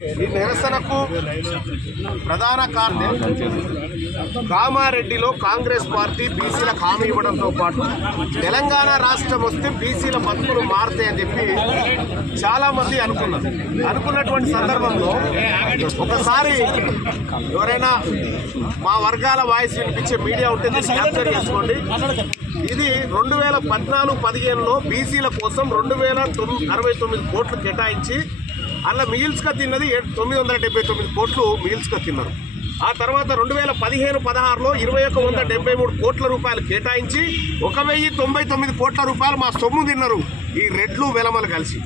ఈ నిరసనకు ప్రధాన కారణం కామారెడ్డిలో కాంగ్రెస్ పార్టీ బీసీలకు హామీ ఇవ్వడంతో పాటు తెలంగాణ రాష్ట్రం వస్తే బీసీల బతుకులు మారుతాయని చెప్పి చాలామంది అనుకున్నారు. అనుకున్నటువంటి సందర్భంలో ఒకసారి ఎవరైనా మా వర్గాల వాయిస్ వినిపించే మీడియా ఉంటే దీన్ని క్యాప్చర్ చేసుకోండి. ఇది రెండు వేల పద్నాలుగు పదిహేనులో బీసీల కోసం రెండు వేల తొమ్మిది అరవై తొమ్మిది కోట్లు కేటాయించి అలా మిగిల్స్గా తిన్నది తొమ్మిది వందల డెబ్బై తొమ్మిది కోట్లు మిగిల్స్గా తిన్నారు. ఆ తర్వాత రెండు వేల పదిహేను పదహారులో ఇరవై ఒక వంద డెబ్బై మూడు కోట్ల రూపాయలు కేటాయించి ఒక వెయ్యి తొంభై తొమ్మిది కోట్ల రూపాయలు మా సొమ్ము తిన్నారు. ఈ రెడ్లు వెలమలు కలిసి.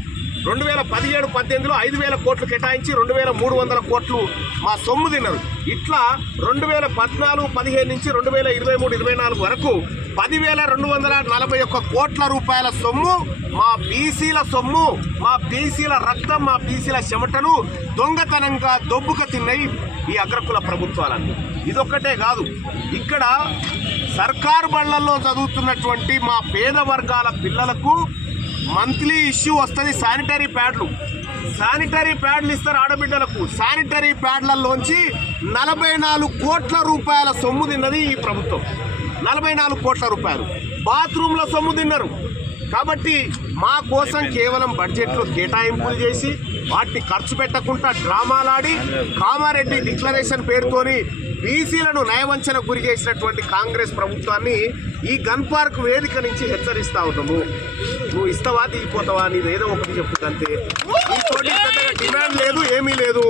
రెండు వేల పదిహేడు పద్దెనిమిదిలో ఐదు వేల కోట్లు కేటాయించి రెండు వేల మూడు వందల కోట్లు మా సొమ్ము తిన్నారు ఇట్లా రెండు వేల పద్నాలుగు పదిహేను నుంచి రెండు వేల ఇరవై మూడు ఇరవై నాలుగు వరకు పదివేల రెండు వందల నలభై ఒక్క కోట్ల రూపాయల సొమ్ము మా బీసీల సొమ్ము మా బీసీల రక్తం మా బీసీల చెమటను దొంగతనంగా దొబ్బుక తిన్నాయి ఈ అగ్రకుల ప్రభుత్వాలన్నీ. ఇదొక్కటే కాదు ఇక్కడ సర్కారు బళ్ళల్లో చదువుతున్నటువంటి మా పేద వర్గాల పిల్లలకు మంత్లీ ఇష్యూ వస్తుంది శానిటరీ ప్యాడ్లు. శానిటరీ ప్యాడ్లు ఇస్తారు ఆడబిడ్డలకు. శానిటరీ ప్యాడ్లలోంచి నలభై నాలుగు కోట్ల రూపాయల సొమ్ము తిన్నది ఈ ప్రభుత్వం. నలభై నాలుగు కోట్ల రూపాయలు. బాత్రూంలో సొమ్ము తిన్నారు. కాబట్టి మా కోసం కేవలం బడ్జెట్లో కేటాయింపులు చేసి వాటిని ఖర్చు పెట్టకుండా డ్రామాలాడి కామారెడ్డి డిక్లరేషన్ పేరుతోని బీసీలను నయవంచన గురి చేసినటువంటి కాంగ్రెస్ ప్రభుత్వాన్ని ఈ గన్ పార్క్ వేదిక నుంచి హెచ్చరిస్తా ఉన్నాము. నువ్వు ఇస్తావా దిగిపోతావా నీది ఏదో ఒకటి పెద్దగా డిమాండ్ లేదు ఏమీ లేదు.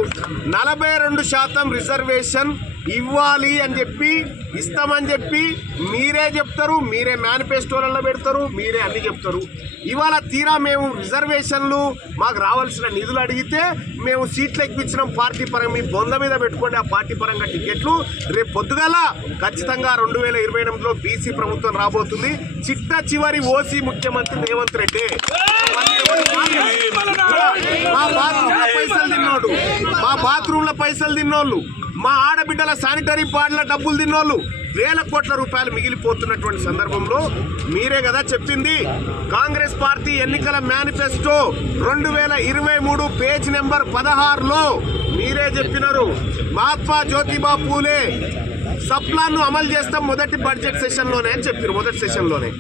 నలభై రెండు శాతం రిజర్వేషన్ ఇవ్వాలి అని చెప్పి ఇస్తామని చెప్పి మీరే చెప్తారు మీరే మేనిఫెస్టోలలో పెడతారు మీరే అన్ని చెప్తారు. ఇవాళ తీరా మేము రిజర్వేషన్లు మాకు రావాల్సిన నిధులు అడిగితే మేము సీట్లు ఎక్కించినాం పార్టీ పరంగా మీ బొంద మీద పెట్టుకోండి ఆ పార్టీ పరంగా టికెట్లు. రేపు పొద్దుగల ఖచ్చితంగా రెండు వేల ఇరవై ఎనిమిదిలో బీసీ ప్రభుత్వం రాబోతుంది. చిట్ట చివరి ఓసీ ముఖ్యమంత్రి రేవంత్ రెడ్డి. మా బాత్రూంల పైసలు తిన్నోడు. మా బాత్రూంల పైసలు తిన్నోళ్ళు. మా ఆడబిడ్డల శానిటరీ ప్యాడ్ల డబ్బులు తిన్నోళ్ళు వేల కోట్ల రూపాయలు మిగిలిపోతున్నటువంటి సందర్భంలో మీరే కదా చెప్పింది. కాంగ్రెస్ పార్టీ ఎన్నికల మేనిఫెస్టో రెండు వేల ఇరవై మూడు పేజ్ నెంబర్ పదహారులో మీరే చెప్పినారు. మహాత్మా జ్యోతిబా పూలే సప్లాన్ను అమలు చేస్తాం మొదటి బడ్జెట్ సెషన్లోనే అని చెప్పారు మొదటి సెషన్లోనే.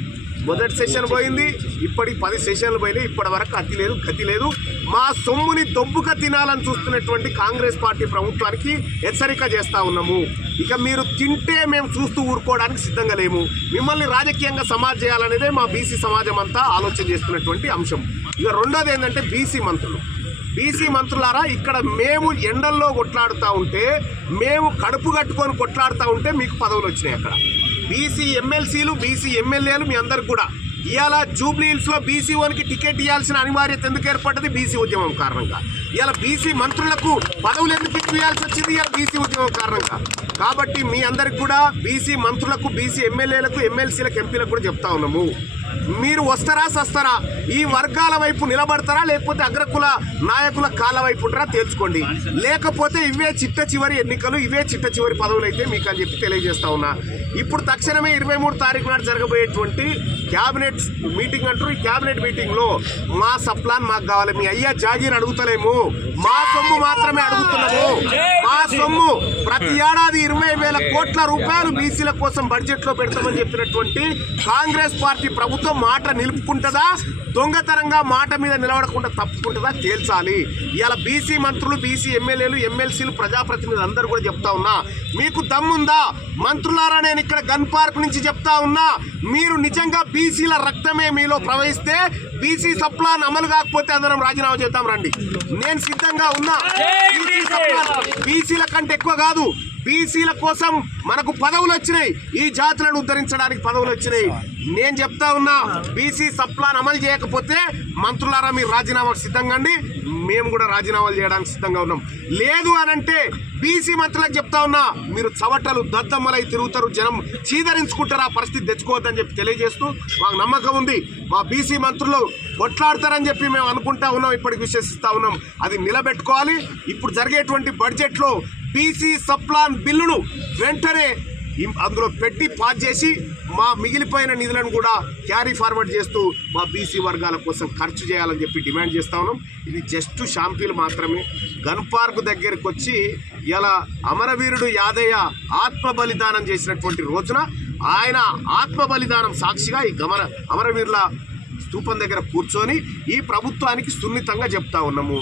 మొదటి సెషన్ పోయింది ఇప్పటి పది సెషన్లు పోయినాయి ఇప్పటి వరకు అతి లేదు గతి లేదు. మా సొమ్ముని దొబ్బుగా తినాలని చూస్తున్నటువంటి కాంగ్రెస్ పార్టీ ప్రభుత్వానికి హెచ్చరిక చేస్తూ ఉన్నాము. ఇక మీరు తింటే మేము చూస్తూ ఊరుకోవడానికి సిద్ధంగా లేము. మిమ్మల్ని రాజకీయంగా సమాజ్ చేయాలనేదే మా బీసీ సమాజం అంతా ఆలోచన చేస్తున్నటువంటి అంశం. ఇక రెండోది ఏంటంటే బీసీ మంత్రులు. బీసీ మంత్రులారా ఇక్కడ మేము ఎండల్లో కొట్లాడుతూ ఉంటే మేము కడుపు కట్టుకొని కొట్లాడుతూ ఉంటే మీకు పదవులు వచ్చినాయి అక్కడ. బీసీ ఎమ్మెల్సీలు బీసీ ఎమ్మెల్యేలు మీ అందరికి కూడా. ఇవాళ జూబ్లీ హిల్స్లో బీసీ వన్కి టికెట్ ఇవ్వాల్సిన అనివార్యత ఎందుకు ఏర్పడ్డది? బీసీ ఉద్యమం కారణంగా. ఇవాళ బీసీ మంత్రులకు పదవులు ఎందుకు ఇవ్వాల్సి వచ్చింది? ఇవాళ బీసీ ఉద్యమం కారణంగా. కాబట్టి మీ అందరికి కూడా బీసీ మంత్రులకు బీసీ ఎమ్మెల్యేలకు ఎమ్మెల్సీలకు ఎంపీలకు కూడా చెప్తా ఉన్నాము. మీరు వస్తారా సస్తారా? ఈ వర్గాల వైపు నిలబడతారా లేకపోతే అగ్రకుల నాయకుల కాళ్ళ వైపు ఉంటారా తేల్చుకోండి. లేకపోతే ఇవే చిట్ట చివరి ఎన్నికలు ఇవే చిట్ట చివరి పదవులు అయితే మీకు అని చెప్పి తెలియజేస్తా ఉన్నా. ఇప్పుడు తక్షణమే ఇరవై మూడు తారీఖు నాడు జరగబోయేటువంటి క్యాబినెట్ మీటింగ్ అంటారు. ఈ క్యాబినెట్ మీటింగ్లో మా సప్లాన్ మాకు కావాలి. మీ అయ్యా జాగీర్ అడుగుతలేము. మా సొమ్ము మాత్రమే అడుగుతున్నాము మా సొమ్ము ప్రతి ఏడాది ఇరవై వేల కోట్ల రూపాయలు బీసీల కోసం బడ్జెట్లో పెడతామని చెప్పినటువంటి కాంగ్రెస్ పార్టీ ప్రభుత్వం మాట నిలుపుకుంటుందా? దొంగతనంగా మాట మీద నిలబడకుండా తప్పుకుంటుందా? తేల్చాలి. ఇవాళ బీసీ మంత్రులు బీసీ ఎమ్మెల్యేలు ఎమ్మెల్సీలు ప్రజాప్రతినిధులు అందరూ కూడా చెప్తా ఉన్నా మీకు దమ్ముందా? మంత్రులారా నేను ఇక్కడ గన్ పార్క్ నుంచి చెప్తా ఉన్నా మీరు నిజంగా బీసీల రక్తమే మీలో ప్రవహిస్తే బీసీ సప్లాన్ అమలు కాకపోతే అందరం రాజీనామా చేద్దాం రండి. నేను సిద్ధంగా ఉన్నా. బీసీల కంటే ఎక్కువ కాదు. బీసీల కోసం మనకు పదవులు వచ్చినాయి. ఈ జాతులను ఉద్ధరించడానికి పదవులు వచ్చినాయి. నేను చెప్తా ఉన్నా బీసీ సప్లాన్ అమలు చేయకపోతే మంత్రులారా మీరు రాజీనామాకు సిద్ధంగా అండి మేము కూడా రాజీనామాలు చేయడానికి సిద్ధంగా ఉన్నాం. లేదు అని అంటే బీసీ మంత్రులకు చెప్తా ఉన్నా మీరు చవటలు దద్దమ్మలై తిరుగుతారు జనం చీదరించుకుంటారు ఆ పరిస్థితి తెచ్చుకోవద్దని చెప్పి తెలియజేస్తూ మాకు నమ్మకం ఉంది. మా బీసీ మంత్రులు కొట్లాడతారని చెప్పి మేము అనుకుంటా ఉన్నాం ఇప్పటికి విశ్వసిస్తా ఉన్నాం. అది నిలబెట్టుకోవాలి. ఇప్పుడు జరిగేటువంటి బడ్జెట్లో బీసీ సప్లాన్ బిల్లును వెంటనే అందులో పెట్టి పాస్ చేసి మా మిగిలిపోయిన నిధులను కూడా క్యారీ ఫార్వర్డ్ చేస్తూ మా బీసీ వర్గాల కోసం ఖర్చు చేయాలని చెప్పి డిమాండ్ చేస్తా ఉన్నాం. ఇది జస్ట్ షాంపీలు మాత్రమే. గన్ పార్క్ దగ్గరికి వచ్చి ఇలా అమరవీరుడు యాదయ్య ఆత్మ బలిదానం చేసినటువంటి రోజున ఆయన ఆత్మ బలిదానం సాక్షిగా ఈ గమన అమరవీరుల స్తూపం దగ్గర కూర్చొని ఈ ప్రభుత్వానికి సున్నితంగా చెప్తా ఉన్నాము.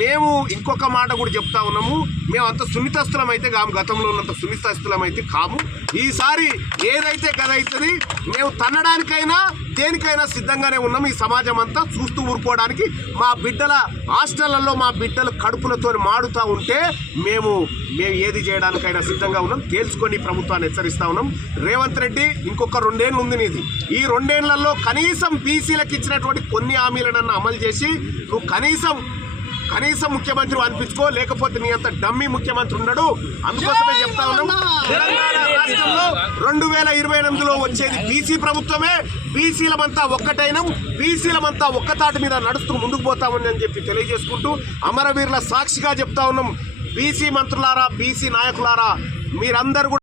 మేము ఇంకొక మాట కూడా చెప్తా ఉన్నాము. మేము అంత సున్నితస్తులం అయితే కాము గతంలో ఉన్నంత సున్నితస్థులం అయితే కాము. ఈసారి ఏదైతే కదైతుంది మేము తన్నడానికైనా దేనికైనా సిద్ధంగానే ఉన్నాం ఈ సమాజం అంతా చూస్తూ ఊరుకోవడానికి. మా బిడ్డల హాస్టళ్ళలో మా బిడ్డలు కడుపులతో మాడుతూ ఉంటే మేము మేము ఏది చేయడానికైనా సిద్ధంగా ఉన్నాం. తేల్చుకొని ప్రభుత్వాన్ని హెచ్చరిస్తా ఉన్నాం. రేవంత్ రెడ్డి ఇంకొక రెండేళ్ళు ఉంది నీది. ఈ రెండేళ్ళలో కనీసం బీసీలకు ఇచ్చినటువంటి కొన్ని హామీలను అమలు చేసి నువ్వు కనీసం కనీసం ముఖ్యమంత్రి అనిపించుకో లేకపోతే నీ అంత డమ్మి ముఖ్యమంత్రి ఉన్నాడు అందుకోసమే చెప్తా ఉన్నాం. తెలంగాణ రాష్ట్రంలో రెండు వేల ఇరవై ఎనిమిదిలో వచ్చేది బీసీ ప్రభుత్వమే. బీసీలమంతా ఒక్కటైనం. బీసీలమంతా ఒక్కతాటి మీద నడుస్తూ ముందుకు పోతామని అని చెప్పి తెలియజేసుకుంటూ అమరవీరుల సాక్షిగా చెప్తా ఉన్నాం. బీసీ మంత్రులారా బీసీ నాయకులారా మీరందరూ కూడా